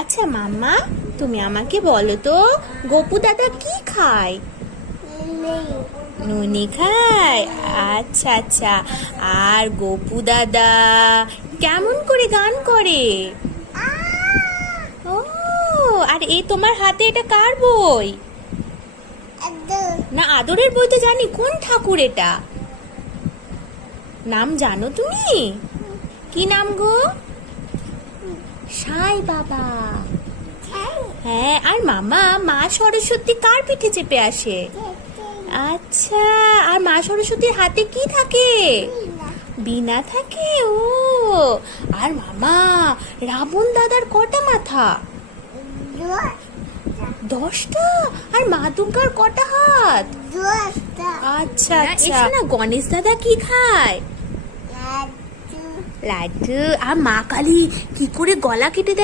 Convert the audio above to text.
আচ্ছা মাম্মা, তুমি আমাকে বলো তো, গপু দাদা কি খায়? নুনি খায়। আচ্ছা আচ্ছা। আর গপু দাদা কেমন করে গান করে? ও, আর এই তোমার হাতে এটা কার বই? না, আদরের বই তো জানি, কোন ঠাকুর এটা? নাম জানো তুমি? কি নাম গো? সাই বাবা। হ্যাঁ, আর মামা, মা সরস্বতী কার পিঠে চেপে আসে? আচ্ছা, আর মা সরস্বতীর হাতে কি থাকে? বীণা থাকে। ও, আর মামা, রাবণ দাদার কটা মাথা? 10টা। আর মা দুর্গার কটা হাত? আচ্ছা আচ্ছা। না, গণেশ দাদা কি খায়? লাড্ডু। আর মা কালী কি করে গলা কেটে দেয়